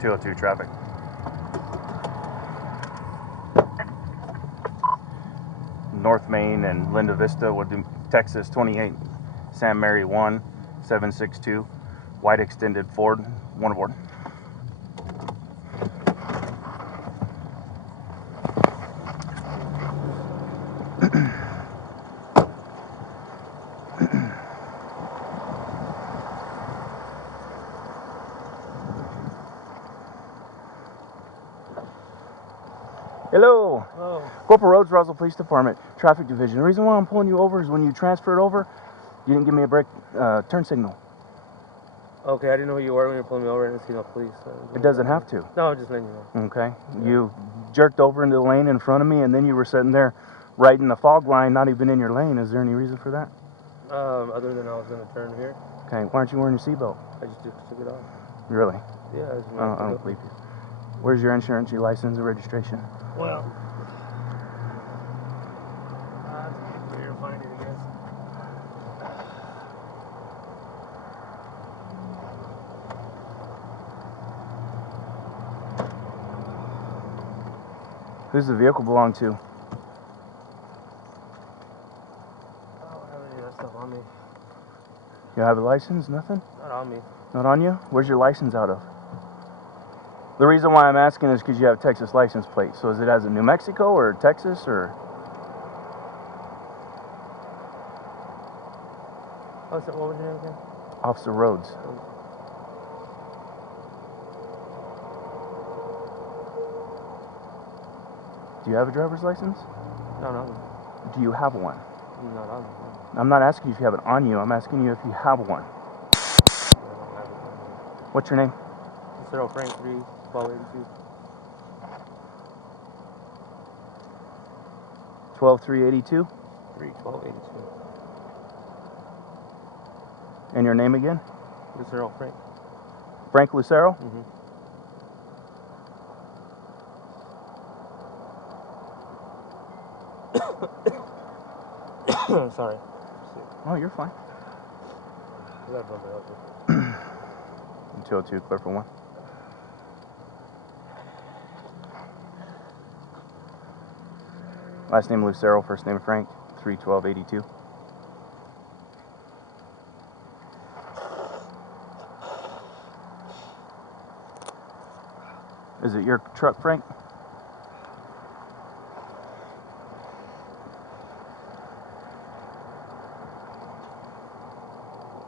202 traffic. North Main and Linda Vista would do Texas 28, Sam Mary 1, 762, white extended Ford, 1 aboard. Hello. Oh. Corporal Rhodes, Roswell Police Department, Traffic Division. The reason why I'm pulling you over is when you transferred over, you didn't give me a brake turn signal. Okay, I didn't know who you were when you were pulling me over. I didn't see no police. It doesn't have to. No, just letting you know. Okay. You jerked over into the lane in front of me, and then you were sitting there right in the fog line, not even in your lane. Is there any reason for that? Other than I was going to turn here. Okay. Why aren't you wearing your seatbelt? I just took it off. Really? Yeah, I just I don't believe you. Where's your insurance, your license, and registration? Well, we're to find it, I guess. Who's the vehicle belong to? I don't have any of that stuff on me. You have a license? Nothing? Not on me. Not on you? Where's your license out of? The reason why I'm asking is because you have a Texas license plate. So is it as a New Mexico or Texas or? Oh, so what was your name again? Officer Rhodes. Do you have a driver's license? No, no. Do you have one? Not on me. No. I'm not asking you if you have it on you. I'm asking you if you have one. I don't have it on me. What's your name? Cyril Frank 3, 1282. 12382. 1282. And your name again? Cyril Frank. Frank Lucero? Mm-hmm. Sorry. Oh, you're fine. I got bumper out 202, clear for 1. Last name Lucero, first name Frank, 31282. Is it your truck, Frank?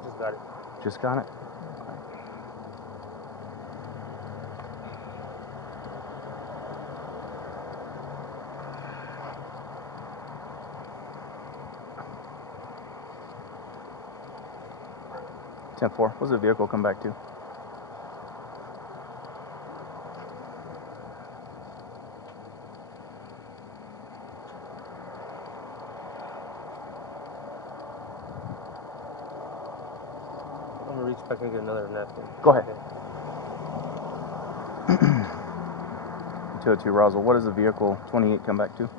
Just got it. Just got it? Okay. 10-4. What's the vehicle come back to? I'm gonna reach back and get another napkin. Go ahead. 202 Roswell. What does the vehicle 28 come back to?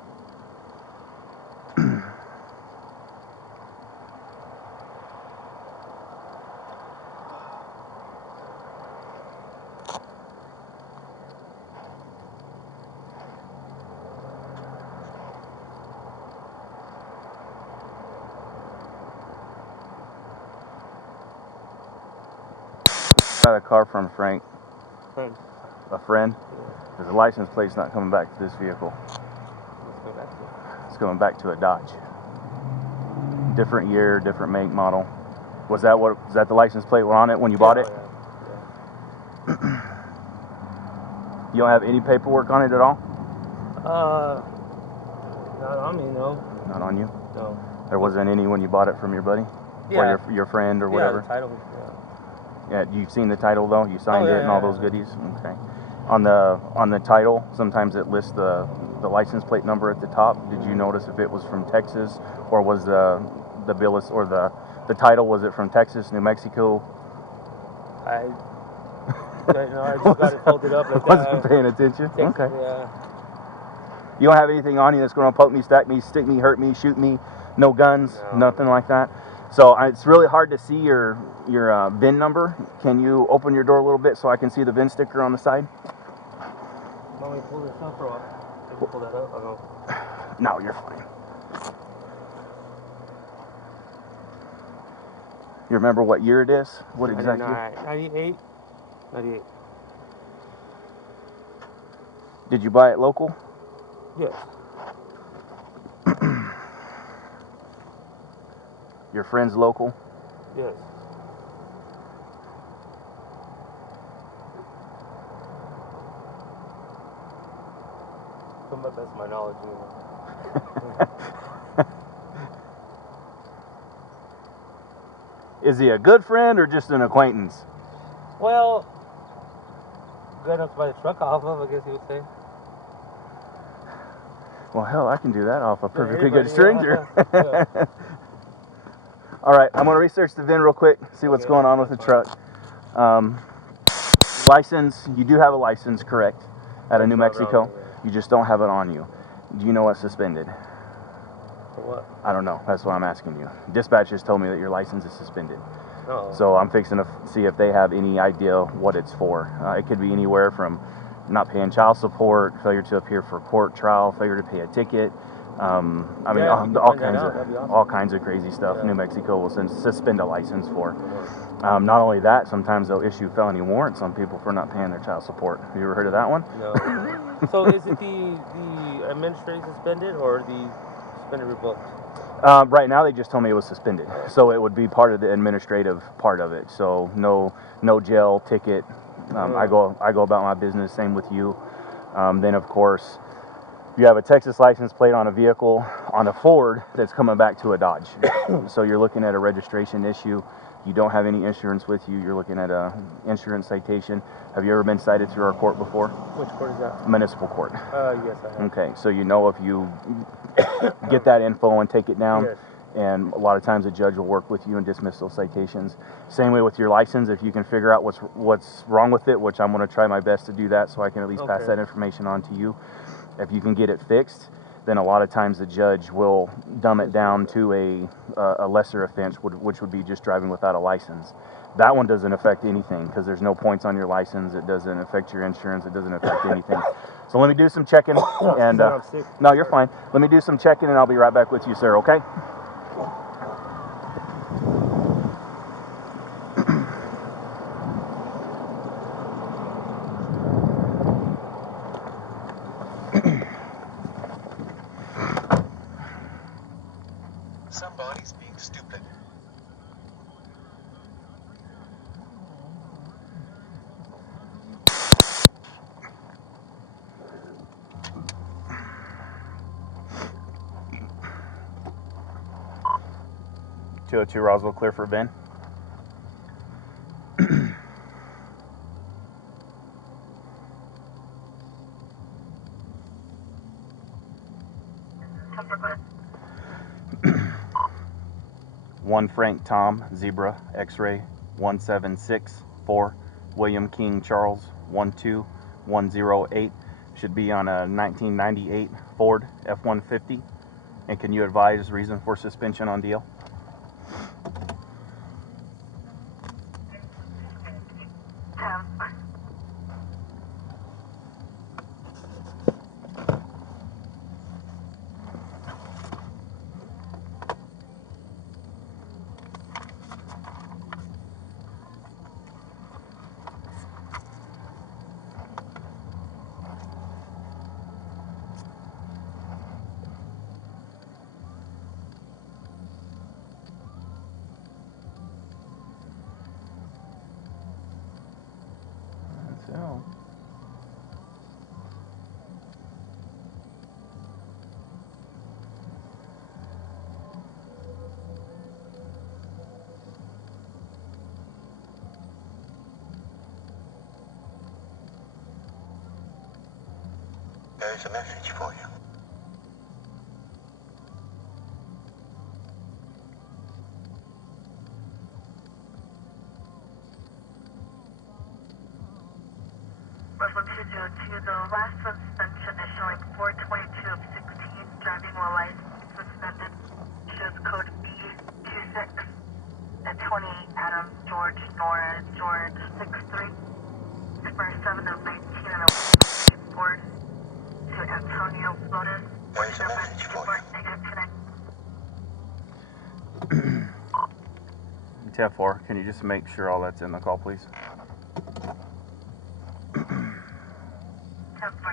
Got a car from Frank. Friend. A friend? Yeah. Because the license plate's not coming back to this vehicle. Let's go back to it. It's going back to a Dodge. Different year, different make, model. Was that the license plate were on it when you bought it? Yeah. You don't have any paperwork on it at all? Not on me, no. Not on you? No. There wasn't any when you bought it from your buddy? Yeah. Or your friend or whatever? Yeah, the title. Yeah, you've seen the title though? You signed yeah, it and all those goodies? Okay. On the title, sometimes it lists the license plate number at the top. Did you notice if it was from Texas or was the bill or the title, was it from Texas, New Mexico? I just got it folded up like that. Wasn't paying attention? Texas, Okay. Yeah. You don't have anything on you that's going to poke me, stack me, stick me, hurt me, shoot me? No guns? No. Nothing like that? So it's really hard to see your VIN number. Can you open your door a little bit so I can see the VIN sticker on the side? Want me to pull this up or what? I can pull that up? I don't know. No, you're fine. You remember what year it is? What exact year? 98? 98. Did you buy it local? Yes. Your friend's local? Yes. To my best of my knowledge, anyway. Is he a good friend or just an acquaintance? Well, good enough to buy the truck off of, I guess you would say. Well, hell, I can do that off a perfectly Anybody, good stranger. yeah. All right, I'm going to research the VIN real quick, see what's Okay, going on with the that's truck. License, you do have a license, correct, out of New That's not Mexico. wrong, yeah. You just don't have it on you. Do you know what's suspended? For what? I don't know. That's what I'm asking you. Dispatchers told me that your license is suspended. No. So I'm fixing to see if they have any idea what it's for. It could be anywhere from not paying child support, failure to appear for a court trial, failure to pay a ticket. I mean, Yeah, if you can all find that kinds out, of that'd be awesome. all kinds of crazy stuff. Yeah. New Mexico will suspend a license for. No. Not only that, sometimes they'll issue felony warrants on people for not paying their child support. Have you ever heard of that one? No. So is it the administrative suspended or the suspended revoked? Right now, they just told me it was suspended, so it would be part of the administrative part of it. So no jail ticket. I go about my business. Same with you. Then of course, you have a Texas license plate on a vehicle on a Ford that's coming back to a Dodge. So you're looking at a registration issue. You don't have any insurance with you. You're looking at a insurance citation. Have you ever been cited through our court before? Which court is that? Municipal court. Yes, I have. Okay, so you know if you get that info and take it down, Yes. and a lot of times a judge will work with you and dismiss those citations. Same way with your license, if you can figure out what's wrong with it, which I'm going to try my best to do that so I can at least pass Okay. that information on to you. If you can get it fixed, then a lot of times the judge will dumb it down to a lesser offense, which would be just driving without a license. That one doesn't affect anything because there's no points on your license. It doesn't affect your insurance. It doesn't affect anything. So let me do some checking. And I'm sick. no, you're fine. Let me do some checking and I'll be right back with you, sir. Okay? Somebody's being stupid. .202 Roswell, clear for Ben. One Frank Tom Zebra X-ray 1764 William King Charles 12108 should be on a 1998 Ford F-150. And can you advise reason for suspension on DL? So. There's a message for you. To the last suspension is showing 422 of 16, driving while license suspended. Shows code B26. George Nora, George 63, for 7 of 19 and a Ford to Antonio Flores. There's a message for you. Negative connect. TF4, can you just make sure all that's in the call, please? 10-4.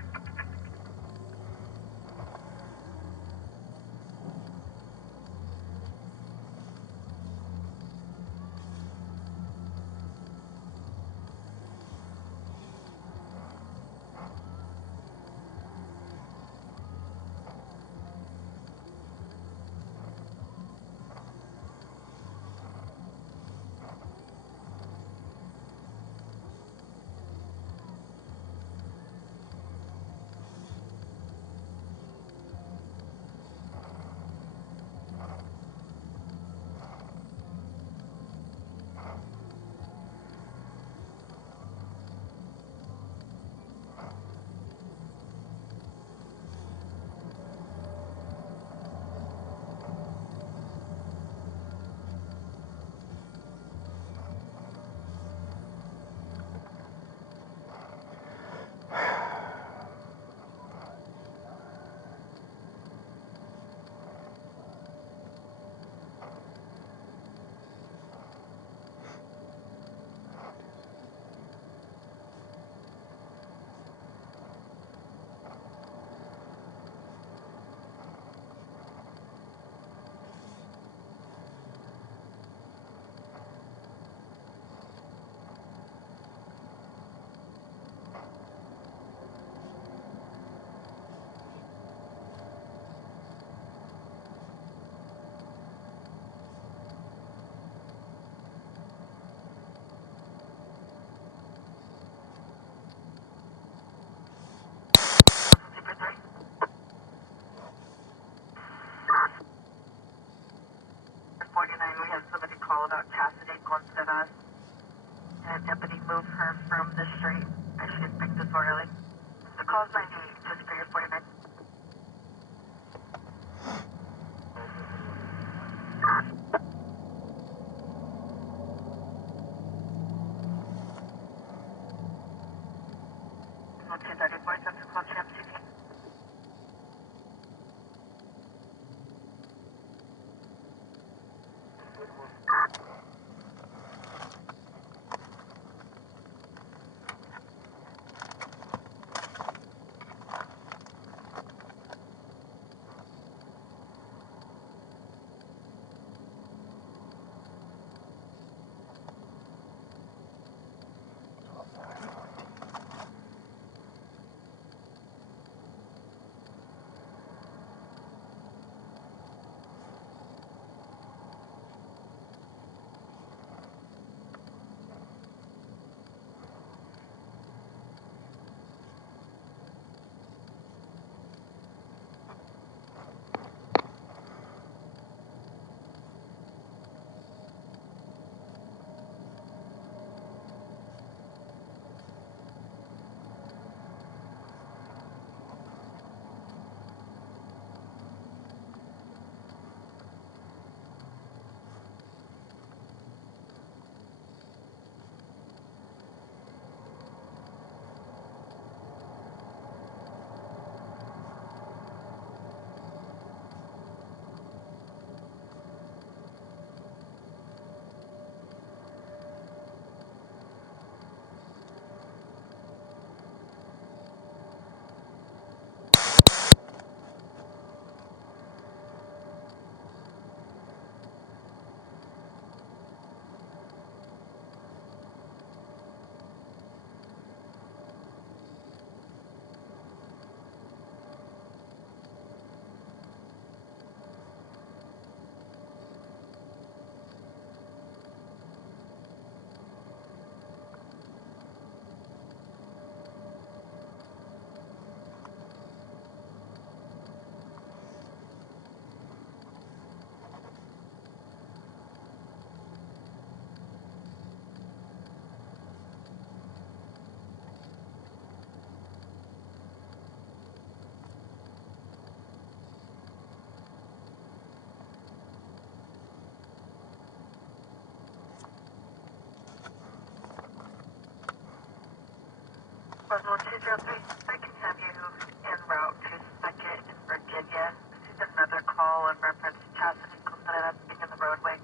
Super 3. 49, we had somebody call about Cassidy Gonzalez. And a deputy moved her from the street as she is being disorderly. The call's 98, just for your 49. Okay, 34, something called Champ City. Roswell 203, I can have you en route to Second in Virginia. This is another call in reference to Chastity Contreras being in the roadway.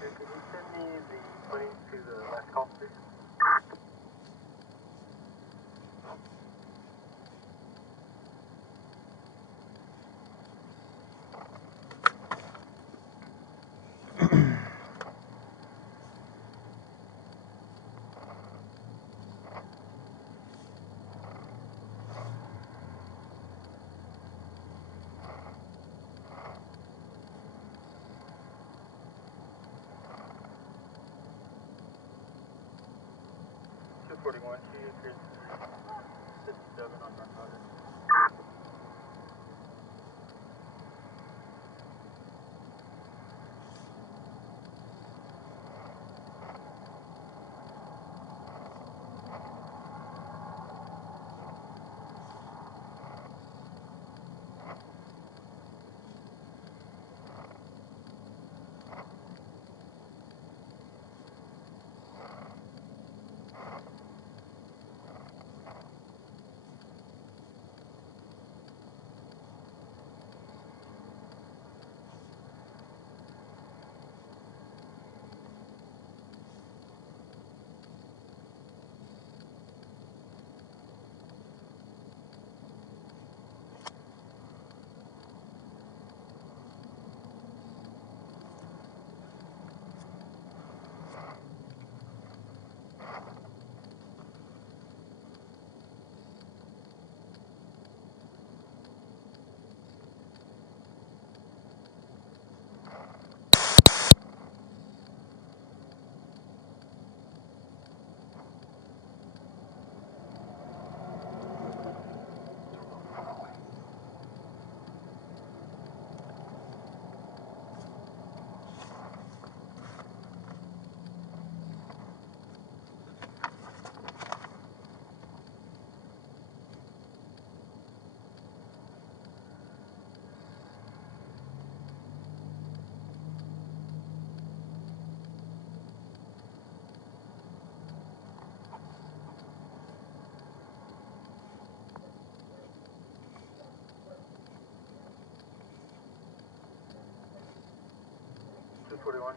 Can you send me the money to the last call, please? She appears to be 57 on narcotics.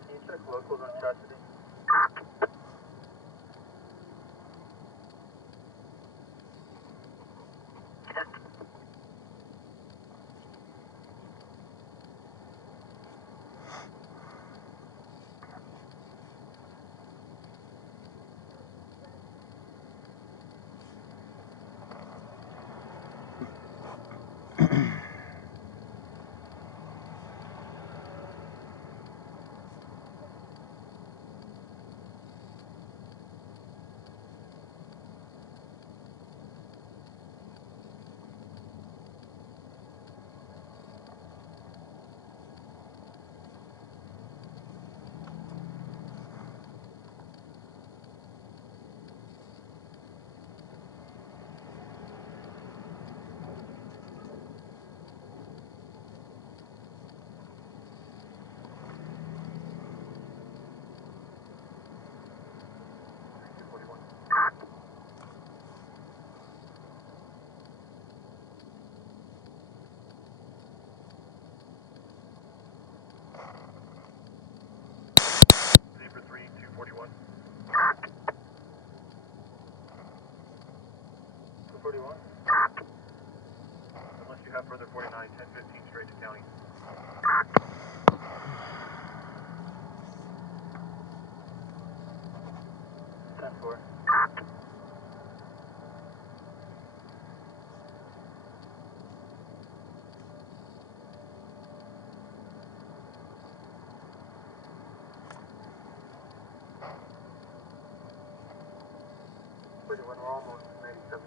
Can you check locals on Chastity? 241. Unless you have further 49, 1015 straight to county. Ten four. We're almost 97.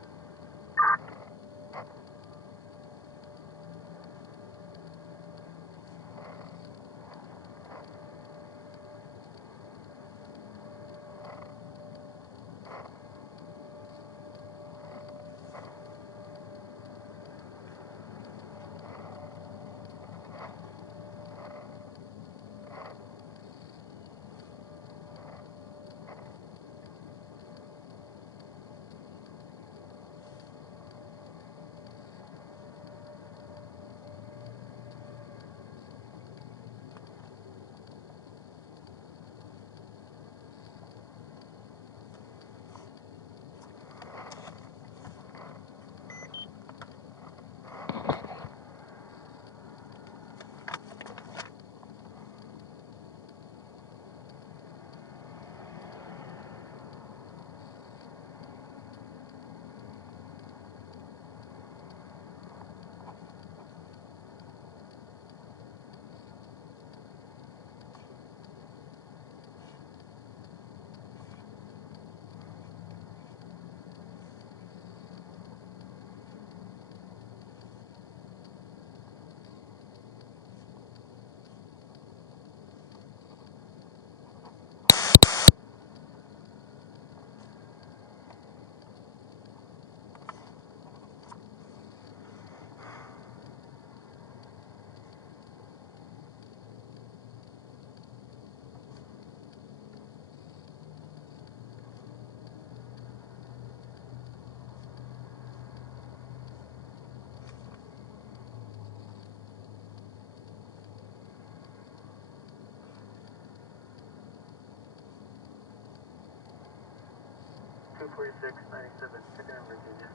Two 46, 97, second in Virginia.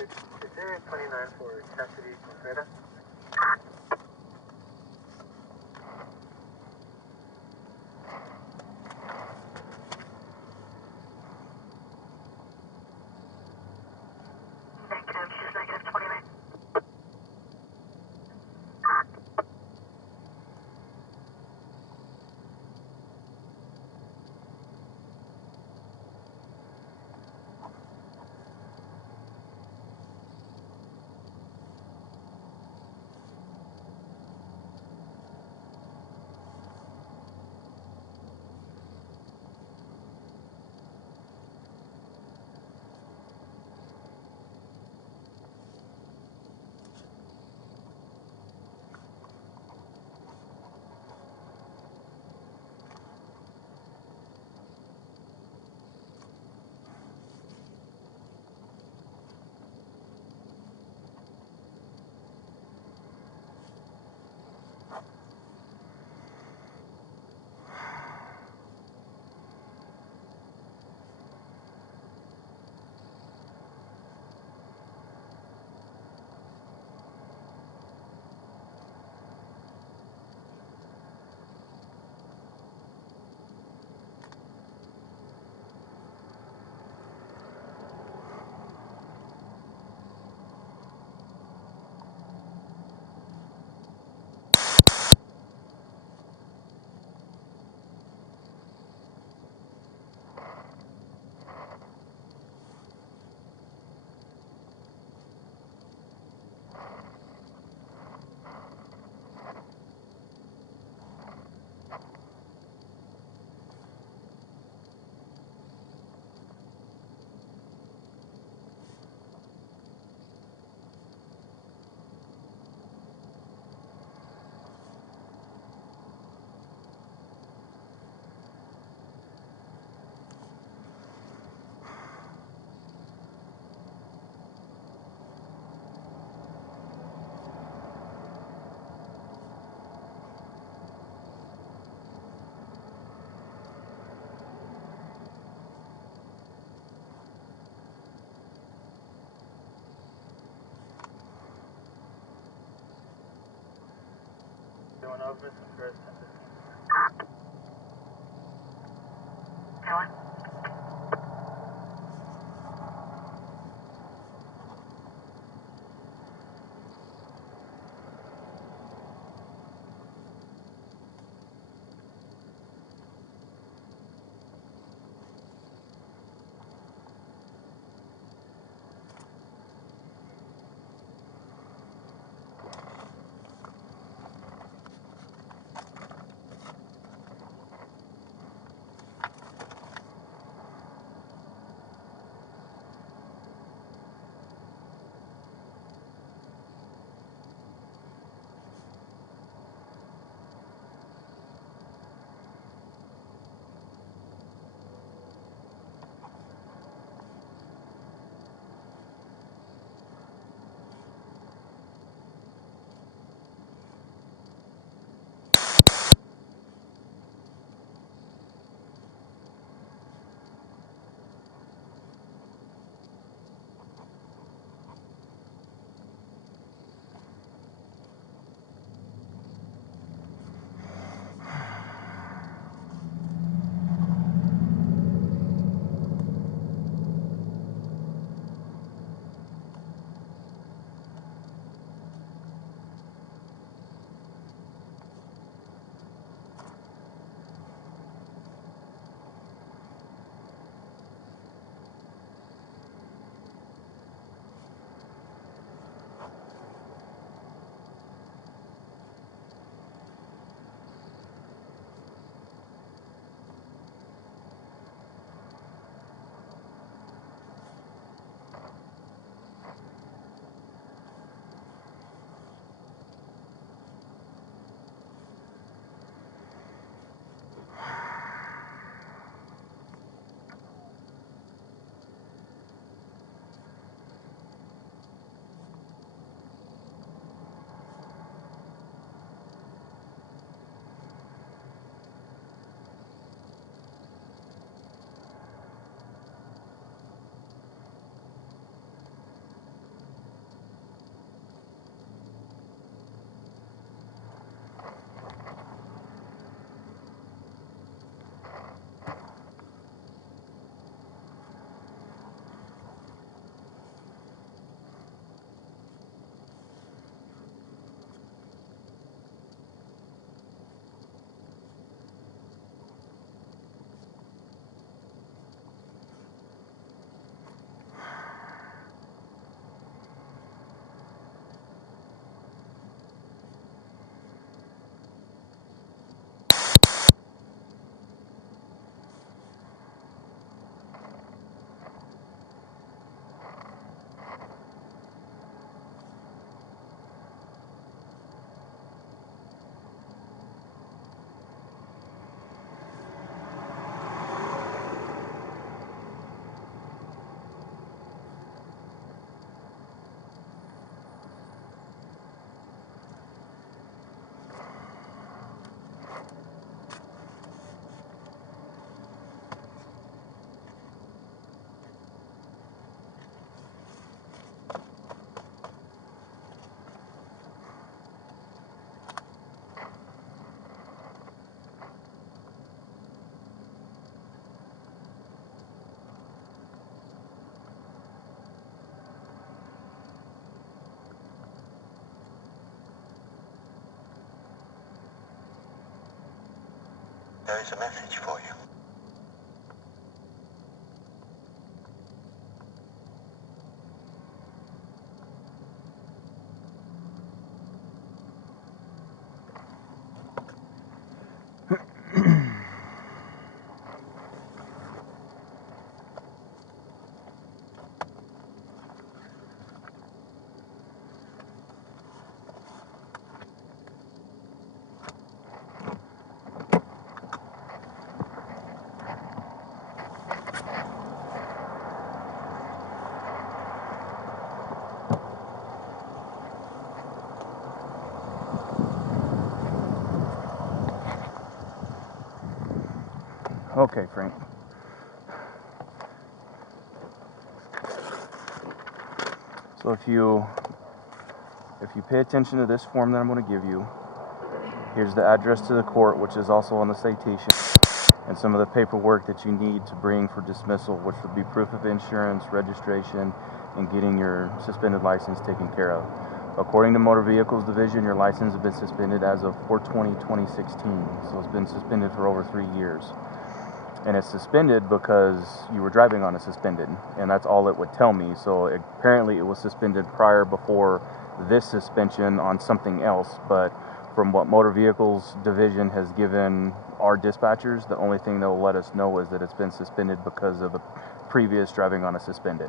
Is area 29 for Cassidy Contreras? Negative, she's negative 29. Alvarez and Perez 1015. Going. There is a message for you. Okay, Frank. So if you pay attention to this form that I'm going to give you, Here's the address to the court, which is also on the citation, and some of the paperwork that you need to bring for dismissal, which would be proof of insurance, registration, and getting your suspended license taken care of. According to Motor Vehicles Division, your license has been suspended as of 4/20/2016, so it's been suspended for over 3 years. And it's suspended because you were driving on a suspended, and that's all it would tell me. So apparently it was suspended before this suspension on something else, but from what Motor Vehicles Division has given our dispatchers, the only thing they'll let us know is that it's been suspended because of a previous driving on a suspended.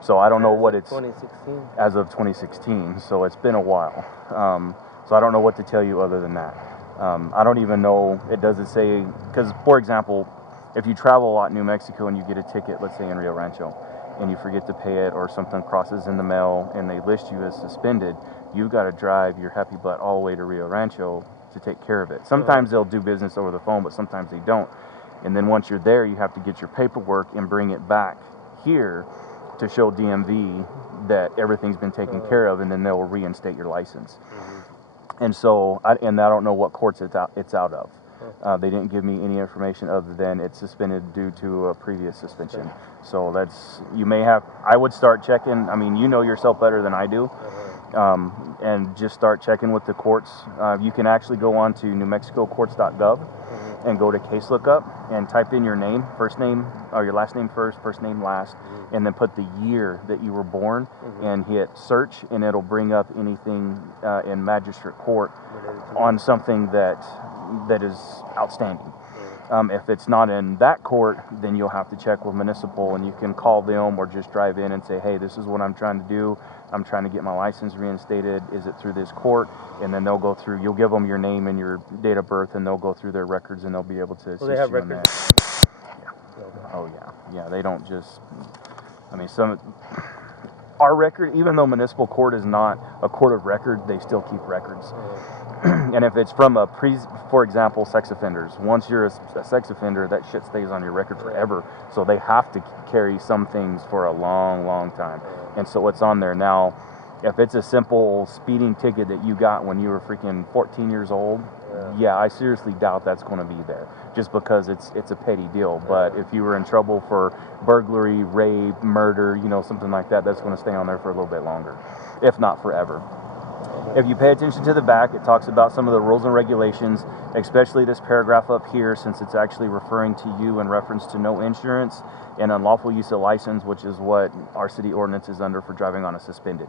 So I don't know what it's 2016. as of 2016, so it's been a while. So I don't know what to tell you other than that. I don't even know, it doesn't say, because for example, if you travel a lot in New Mexico and you get a ticket, let's say in Rio Rancho, and you forget to pay it or something crosses in the mail and they list you as suspended, you've got to drive your happy butt all the way to Rio Rancho to take care of it. Sometimes they'll do business over the phone, but sometimes they don't. And then once you're there, you have to get your paperwork and bring it back here to show DMV that everything's been taken care of, and then they'll reinstate your license. And so, I don't know what courts it's out of. They didn't give me any information other than it's suspended due to a previous suspension. So I would start checking. I mean, you know yourself better than I do. And just start checking with the courts. You can actually go on to newmexicocourts.gov and go to case lookup and type in your name, first name, or your last name first name last, and then put the year that you were born and hit search, and it'll bring up anything in magistrate court on something that is outstanding. If it's not in that court, then you'll have to check with municipal, and you can call them or just drive in and say, hey, this is what I'm trying to do. I'm trying to get my license reinstated. Is it through this court? And then they'll go through, you'll give them your name and your date of birth, and they'll go through their records, and they'll be able to assist they have you in records? that. Yeah. Oh, yeah. Yeah, they don't just, I mean, our record, even though municipal court is not a court of record, they still keep records. And if it's from for example, sex offenders, once you're a sex offender, that shit stays on your record forever. So they have to carry some things for a long, long time. And so it's on there. Now, if it's a simple speeding ticket that you got when you were freaking 14 years old, yeah, I seriously doubt that's going to be there, just because it's a petty deal. But if you were in trouble for burglary, rape, murder, something like that, that's going to stay on there for a little bit longer, if not forever. If you pay attention to the back, it talks about some of the rules and regulations, especially this paragraph up here, since it's actually referring to you in reference to no insurance and unlawful use of license, which is what our city ordinance is under for driving on a suspended.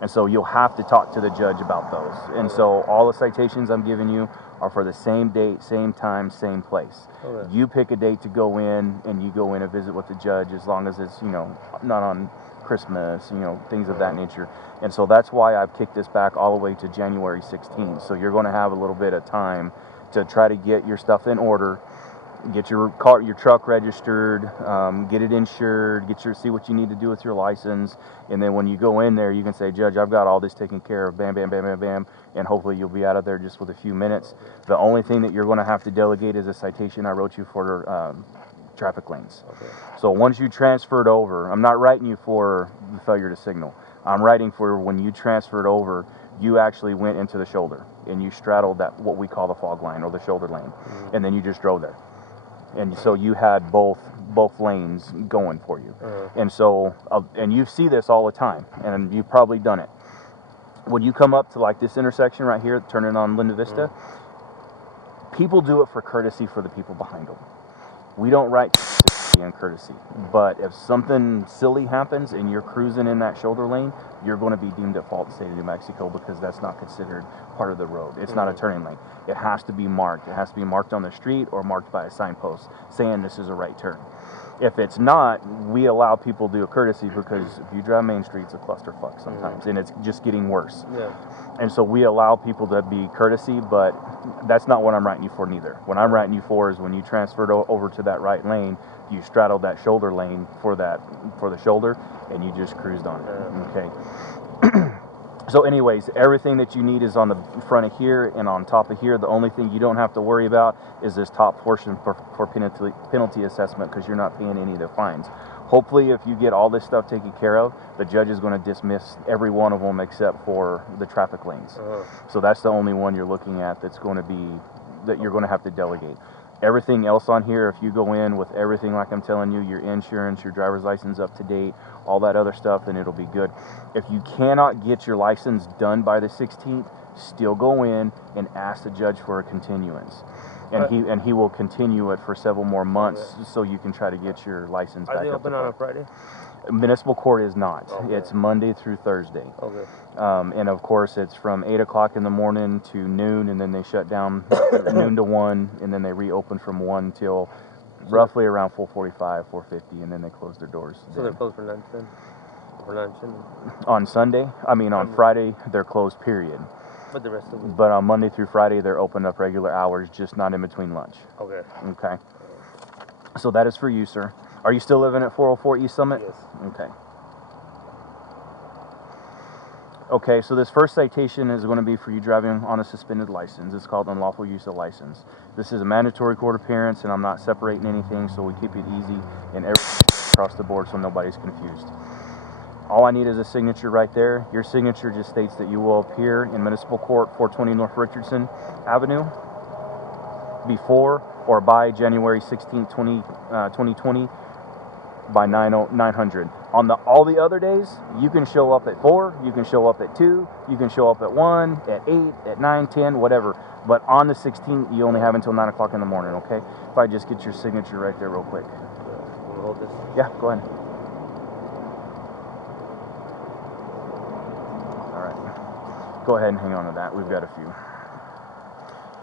And so you'll have to talk to the judge about those. And so all the citations I'm giving you are for the same date, same time, same place. Okay. You pick a date to go in, and you go in and visit with the judge, as long as it's, not on Christmas, things of that nature. And so that's why I've kicked this back all the way to January 16th. So you're going to have a little bit of time to try to get your stuff in order, get your truck registered, get it insured, see what you need to do with your license. And then when you go in there, you can say, Judge, I've got all this taken care of, bam, bam, bam, bam, bam. And hopefully you'll be out of there just with a few minutes. The only thing that you're going to have to delegate is a citation I wrote you for traffic lanes. Okay. So once you transferred over, I'm not writing you for the failure to signal. I'm writing for when you transferred over, you actually went into the shoulder and you straddled that, what we call the fog line or the shoulder lane, and then you just drove there. And so you had both lanes going for you. And so, and you see this all the time, and you've probably done it. When you come up to like this intersection right here, turning on Linda Vista, people do it for courtesy for the people behind them. We don't write and courtesy, but if something silly happens and you're cruising in that shoulder lane, you're going to be deemed at fault in the state of New Mexico, because that's not considered part of the road. It's not a turning lane. It has to be marked. It has to be marked on the street or marked by a signpost saying this is a right turn. If it's not, we allow people to do a courtesy, because if you drive Main Street, it's a clusterfuck sometimes, and it's just getting worse. Yeah. And so we allow people to be courtesy, but that's not what I'm writing you for neither. What I'm writing you for is when you transferred over to that right lane, you straddled that shoulder lane for the shoulder, and you just cruised on it. Okay. So anyways, everything that you need is on the front of here and on top of here. The only thing you don't have to worry about is this top portion for penalty assessment, because you're not paying any of the fines. Hopefully, if you get all this stuff taken care of, the judge is going to dismiss every one of them except for the traffic lanes. So that's the only one you're looking at that's going to be, that you're going to have to delegate. Everything else on here, if you go in with everything like I'm telling you, your insurance, your driver's license up to date, all that other stuff, then it'll be good. If you cannot get your license done by the 16th, still go in and ask the judge for a continuance. And he will continue it for several more months so you can try to get your license back Are they up open to on a par. Friday? Municipal court is not. Okay. It's Monday through Thursday. Okay. And of course, it's from 8 o'clock in the morning to noon, and then they shut down noon to 1, and then they reopen from 1 till roughly around 4:45, 4:50, and then they close their doors. So then. they're closed for lunch then? For lunch and... On Sunday, on Friday, they're closed, period. But the rest of the week? But on Monday through Friday, they're open up regular hours, just not in between lunch. Okay. Okay. So that is for you, sir. Are you still living at 404 East Summit? Yes. Okay. Okay, so this first citation is going to be for you driving on a suspended license. It's called unlawful use of license. This is a mandatory court appearance, and I'm not separating anything, so we keep it easy and everything across the board so nobody's confused. All I need is a signature right there. Your signature just states that you will appear in municipal court, 420 North Richardson Avenue, before or by January 16, 2020, by 900. On all the other days, you can show up at 4, you can show up at 2, you can show up at 1, at 8, at 9, 10, whatever. But on the 16th, you only have until 9 o'clock in the morning, okay? If I just get your signature right there real quick. Want to hold this? Yeah, go ahead. All right. Go ahead and hang on to that. We've got a few.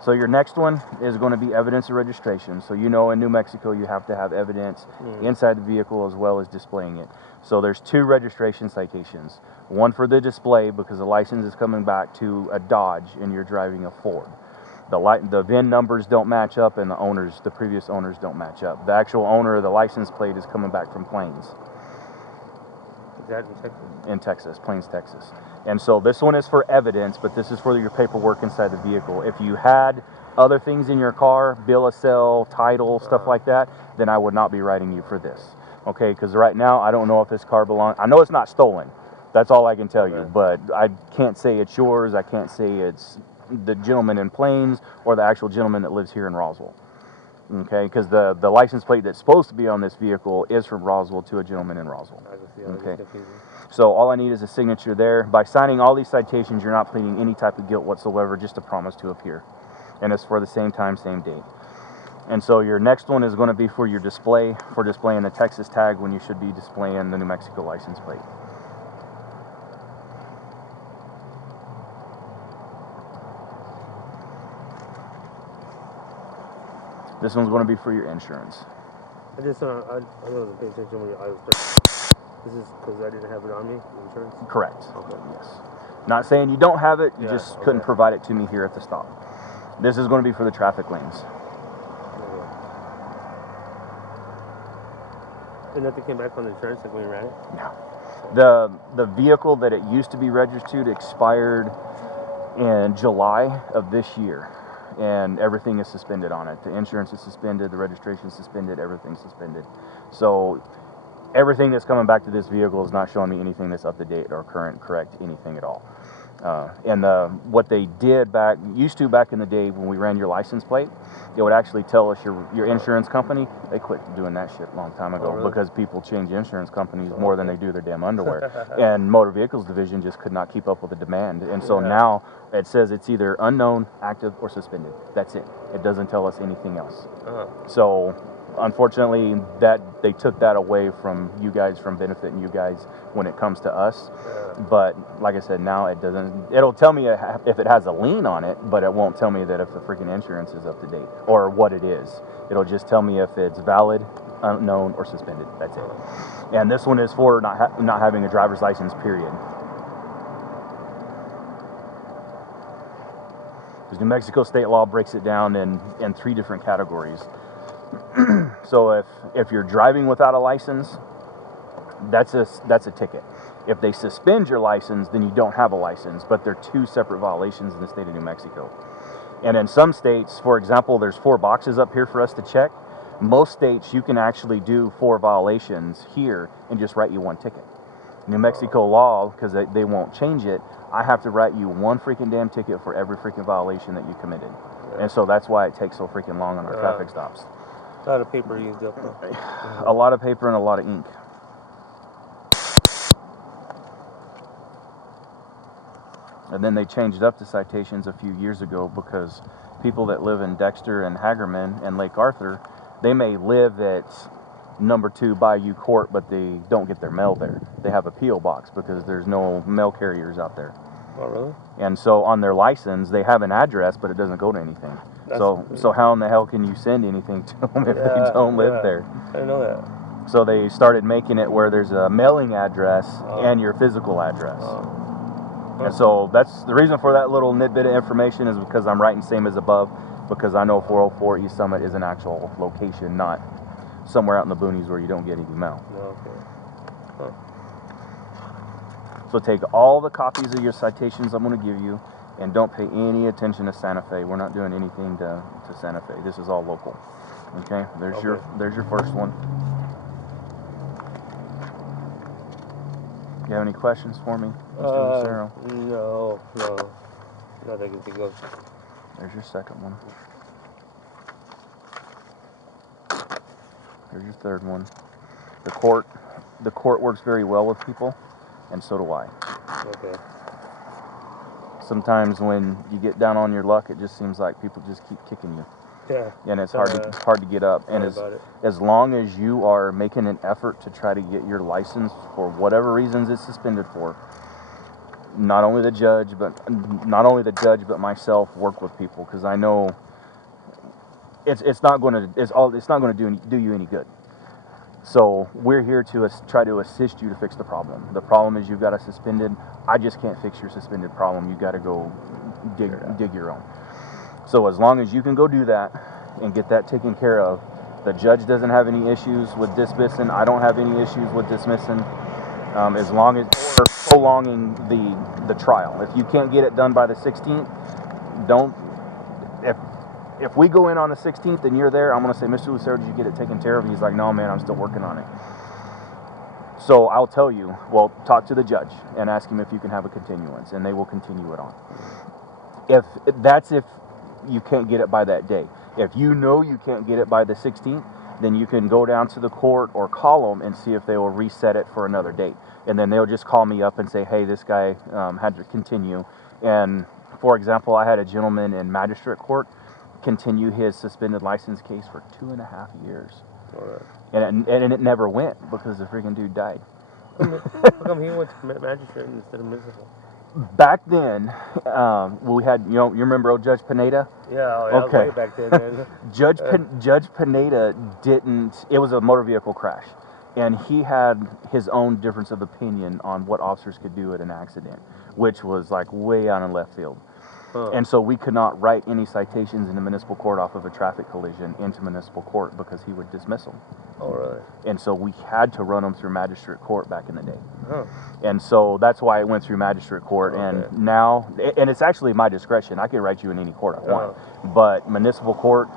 So your next one is going to be evidence of registration. So you know in New Mexico you have to have evidence inside the vehicle as well as displaying it. So there's 2 registration citations. One for the display because the license is coming back to a Dodge and you're driving a Ford. The VIN numbers don't match up and the previous owners don't match up. The actual owner of the license plate is coming back from Plains. Is that in Texas? In Texas, Plains, Texas. And so this one is for evidence, but this is for your paperwork inside the vehicle. If you had other things in your car, bill of sale, title, stuff like that, then I would not be writing you for this. Okay, because right now I don't know if this car belongs. I know it's not stolen. That's all I can tell you. But I can't say it's yours. I can't say it's the gentleman in Plains or the actual gentleman that lives here in Roswell. Okay, because the license plate that's supposed to be on this vehicle is from Roswell to a gentleman in Roswell. I can see how Okay. it's confusing. So all I need is a signature there. By signing all these citations, you're not pleading any type of guilt whatsoever, just a promise to appear. And it's for the same time, same date. And so your next one is going to be for your display, for displaying the Texas tag when you should be displaying the New Mexico license plate. This one's going to be for your insurance. I wasn't paying attention when I was... This is because I didn't have it on me, the insurance? Correct. Okay. Yes. Not saying you don't have it, you Yeah, just couldn't okay. provide it to me here at the stop. This is going to be for the traffic lanes. Okay. And nothing came back on the insurance like when you ran it? No. The vehicle that it used to be registered to expired in July of this year, and everything is suspended on it. The insurance is suspended, the registration is suspended, everything's suspended. So everything that's coming back to this vehicle is not showing me anything that's up to date or current, correct, anything at all. And what they did used to back in the day when we ran your license plate, it would actually tell us your insurance company. They quit doing that shit a long time ago really? because people change insurance companies more than they do their damn underwear. And Motor Vehicles Division just could not keep up with the demand. And so now it says it's either unknown, active, or suspended. That's it. It doesn't tell us anything else. So unfortunately, that they took that away from you guys, from benefiting you guys when it comes to us. But like I said, now it doesn't. It'll tell me if it has a lien on it, but it won't tell me that if the freaking insurance is up to date or what it is. It'll just tell me if it's valid, unknown, or suspended. That's it. And this one is for not having a driver's license, period. Because New Mexico state law breaks it down in 3 different categories. So if you're driving without a license, that's a ticket. If they suspend your license, then you don't have a license, but they're 2 separate violations in the state of New Mexico. And in some states, for example, there's 4 boxes up here for us to check. Most states, you can actually do 4 violations here and just write you 1 ticket. New Mexico law, because they won't change it, I have to write you 1 freaking damn ticket for every freaking violation that you committed. And so that's why it takes so freaking long on our traffic stops. A lot of paper used up. A lot of paper and a lot of ink. And then they changed up the citations a few years ago because people that live in Dexter and Hagerman and Lake Arthur, they may live at number 2 Bayou Court, but they don't get their mail there. They have a P.O. box because there's no mail carriers out there. Oh, really? And so on their license, they have an address, but it doesn't go to anything. So how in the hell can you send anything to them if they don't live there? I didn't know that. So they started making it where there's a mailing address and your physical address. And so that's the reason for that little tidbit of information is because I'm writing same as above, because I know 404 East Summit is an actual location, not somewhere out in the boonies where you don't get any mail. Okay. So take all the copies of your citations I'm going to give you, and don't pay any attention to Santa Fe. We're not doing anything to Santa Fe. This is all local. Okay? There's your first one. You have any questions for me, Mr. Lucero? No. Not that I can think of. There's your second one. Here's your third one. The court works very well with people, and so do I. Okay. Sometimes when you get down on your luck, it just seems like people just keep kicking you, Yeah. and it's hard to get up. And as long as you are making an effort to try to get your license for whatever reasons it's suspended for, not only the judge but myself work with people, because I know it's not going to do you any good. So we're here to try to assist you to fix the problem. The problem is you've got a suspended. I just can't fix your suspended problem. You've got to go dig your own. So as long as you can go do that and get that taken care of, the judge doesn't have any issues with dismissing. I don't have any issues with dismissing. As long as or prolonging the trial. If you can't get it done by the 16th, if we go in on the 16th and you're there, I'm going to say, Mr. Lucero, did you get it taken care of? And he's like, no, man, I'm still working on it. So I'll tell you, well, talk to the judge and ask him if you can have a continuance, and they will continue it on. If you can't get it by that day. If you know you can't get it by the 16th, then you can go down to the court or call them and see if they will reset it for another date. And then they'll just call me up and say, hey, this guy had to continue. And for example, I had a gentleman in magistrate court continue his suspended license case for 2.5 years. And it never went because the freaking dude died. How come he went to magistrate instead of municipal? Back then, we had, you remember old Judge Pineda? Yeah, Okay. way back then. Man. Judge Pineda it was a motor vehicle crash, and he had his own difference of opinion on what officers could do at an accident, which was like way out in left field. And so we could not write any citations in the municipal court off of a traffic collision into municipal court because he would dismiss them. Oh, really? And so we had to run them through magistrate court back in the day. Oh. And so that's why it went through magistrate court. Okay. And now, and it's actually my discretion. I can write you in any court I want. But municipal court,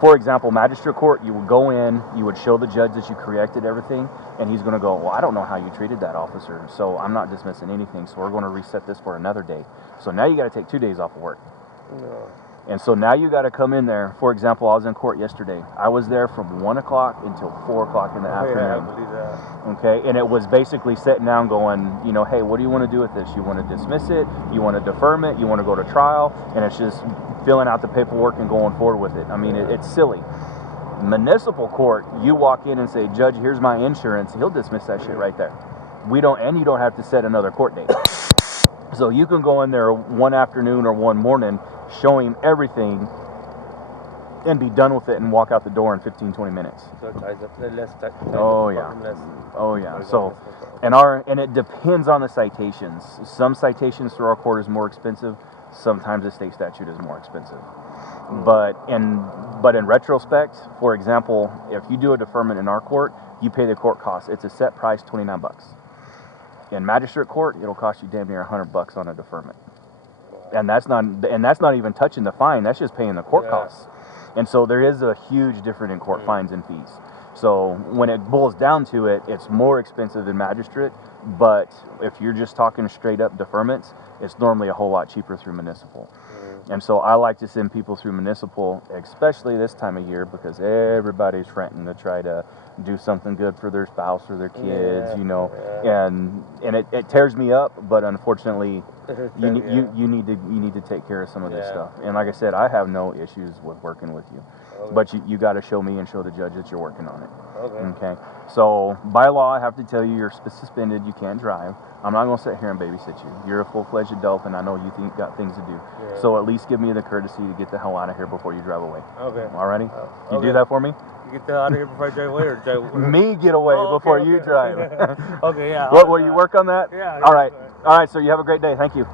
for example, magistrate court, you would go in, you would show the judge that you corrected everything, and he's going to go, well, I don't know how you treated that officer, so I'm not dismissing anything, so we're going to reset this for another day. So now you got to take 2 days off of work. No. And so now you got to come in there. For example, I was in court yesterday. I was there from 1 o'clock until 4 o'clock in the afternoon. Yeah, I believe that. Okay, and it was basically sitting down going, hey, what do you want to do with this? You want to dismiss it? You want to defer it? You want to go to trial? And it's just filling out the paperwork and going forward with it. I mean, it's silly. Municipal court, you walk in and say, Judge, here's my insurance. He'll dismiss that shit right there. You don't have to set another court date. So you can go in there one afternoon or one morning, show him everything, and be done with it and walk out the door in 15, 20 minutes. So it ties up less. Oh, yeah. So, and it depends on the citations. Some citations through our court is more expensive. Sometimes the state statute is more expensive. But in retrospect, for example, if you do a deferment in our court, you pay the court costs. It's a set price, $29. In magistrate court, it'll cost you damn near $100 on a deferment. And that's not even touching the fine. That's just paying the court costs. And so there is a huge difference in court fines and fees. So when it boils down to it, it's more expensive than magistrate, but if you're just talking straight up deferments, it's normally a whole lot cheaper through municipal. And so I like to send people through municipal, especially this time of year, because everybody's fronting to try to do something good for their spouse or their kids, Yeah, you know. yeah. And it tears me up, but unfortunately, you Yeah. need to take care of some of this Yeah. stuff. And like I said, I have no issues with working with you, Okay. but you got to show me and show the judge that you're working on it. Okay. Okay. So by law, I have to tell you you're suspended. You can't drive. I'm not going to sit here and babysit you. You're a full-fledged adult, and I know you got things to do. Yeah. So at least give me the courtesy to get the hell out of here before you drive away. Okay. Alrighty? You okay. do that for me? You get the hell out of here before I drive away, or drive? Me get away Oh, okay, before okay. you drive. Okay, yeah. What will you work on that? Yeah. All right. All right. So you have a great day. Thank you.